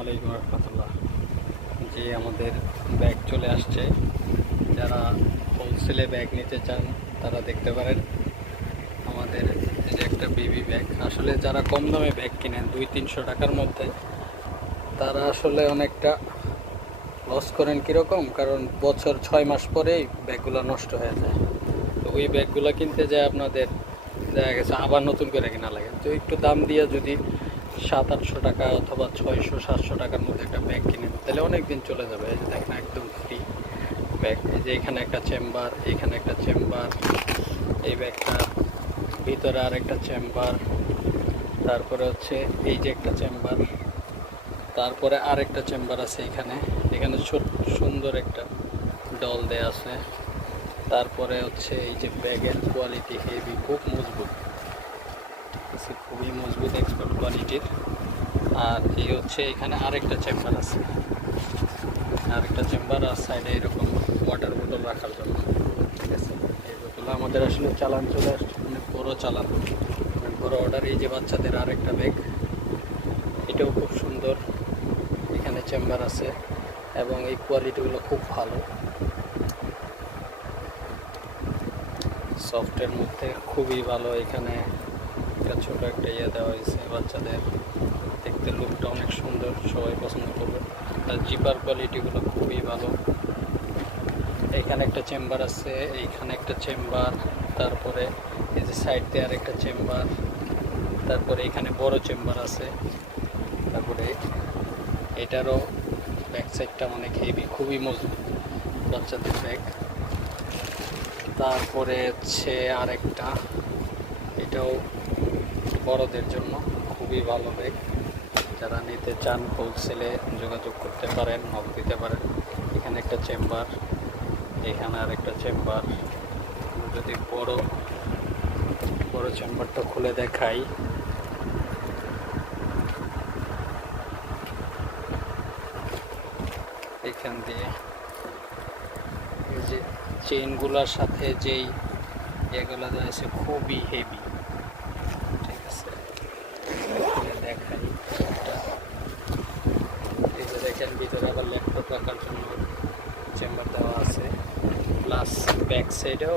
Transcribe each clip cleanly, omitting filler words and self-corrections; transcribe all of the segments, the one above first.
আলাইকুম রহমতুল্লাহ। যে আমাদের ব্যাগ চলে আসছে, যারা হোলসেলে ব্যাগ নিতে চান তারা দেখতে পারেন। আমাদের এই যে একটা বেবি ব্যাগ, আসলে যারা কম দামে ব্যাগ কিনেন 200-300 টাকার মধ্যে, তারা আসলে অনেকটা লস করেন। কীরকম? কারণ বছর 6 মাস পরেই ব্যাগগুলো নষ্ট হয়ে যায়। তো ওই ব্যাগগুলো কিনতে যায় আপনাদের দেখা গেছে আবার নতুন করে কেনা লাগে। তো একটু দাম দিয়ে যদি 700-800 টাকা অথবা 600-700 টাকার মধ্যে একটা ব্যাগ কিনেন, তাহলে অনেক দিন চলে যাবে। এই যে দেখেন, একদম ফ্রি ব্যাগ। এই যে এখানে একটা চেম্বার, এখানে একটা চেম্বার, এই ব্যাগটা ভিতরে আর একটা চেম্বার, তারপরে হচ্ছে এই যে একটা চেম্বার, তারপরে আরেকটা চেম্বার আছে এখানে। এখানে সুন্দর একটা ডল দেয়া আছে। তারপরে হচ্ছে এই যে ব্যাগের কোয়ালিটি হেভি, খুব মজবুত, খুবই মজবুত এক্সপোর্ট কোয়ালিটির। আর এই হচ্ছে এখানে আরেকটা চেম্বার আছে, আরেকটা চেম্বার আর সাইডে এরকম ওয়াটার বোতল রাখার জন্য। ঠিক আছে, এই বোতল আমাদের আসলে চালান চলে আসছে, অনেক বড়ো চালান, অনেক বড়ো অর্ডার। এই যে বাচ্চাদের আরেকটা ব্যাগ, এটাও খুব সুন্দর, এখানে চেম্বার আছে এবং এই কোয়ালিটিগুলো খুব ভালো, সফটের মধ্যে খুবই ভালো। এখানে একটা ছোটো একটা ইয়ে দেওয়া হয়েছে বাচ্চাদের, দেখতে লুকটা অনেক সুন্দর, সবাই পছন্দ করবে। আর জিপার কোয়ালিটিগুলো খুবই ভালো। এখানে একটা চেম্বার আছে, এইখানে একটা চেম্বার, তারপরে এই যে সাইড দিয়ে আর একটা চেম্বার, তারপরে এখানে বড় চেম্বার আছে, তারপরে এটারও ব্যাক সাইডটা অনেক হেভি, খুবই মজবুত বাচ্চাদের ব্যাগ। তারপরে হচ্ছে আরেকটা, এটাও বড়দের জন্য খুবই ভালো ব্যাগ। যারা নিতে চান হোলসেলে যোগাযোগ করতে পারেন, নক দিতে পারেন। এখানে একটা চেম্বার, এখানে আর একটা চেম্বার। যদি বড় চেম্বারটা খুলে দেখাই, এখান দিয়ে এই যে চেইনগুলোর সাথে যেই এগুলো আছে খুবই হেভি। ঠিক আছে, খুলে দেখাই একটা। এই যে দেখেন, ভিতরে আবার ল্যাপটপ রাখার জন্য চেম্বার দেওয়া আছে, প্লাস ব্যাক সাইডেও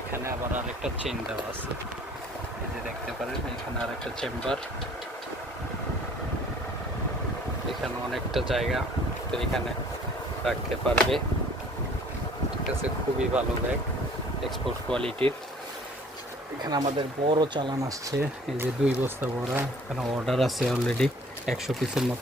এখানে আবার আরেকটা চেইন দেওয়া আছে। এই যে দেখতে পারেন, এখানে আরেকটা চেম্বার, এখানে অনেকটা জায়গা, তো এখানে রাখতে পারবে। ঠিক আছে, খুবই ভালো ব্যাগ, এক্সপোর্ট কোয়ালিটির। এখানে আমাদের বড় চালান আসছে, এই যে 2 বস্তা ভরা, এখানে অর্ডার আছে অলরেডি 100 পিসের মতো।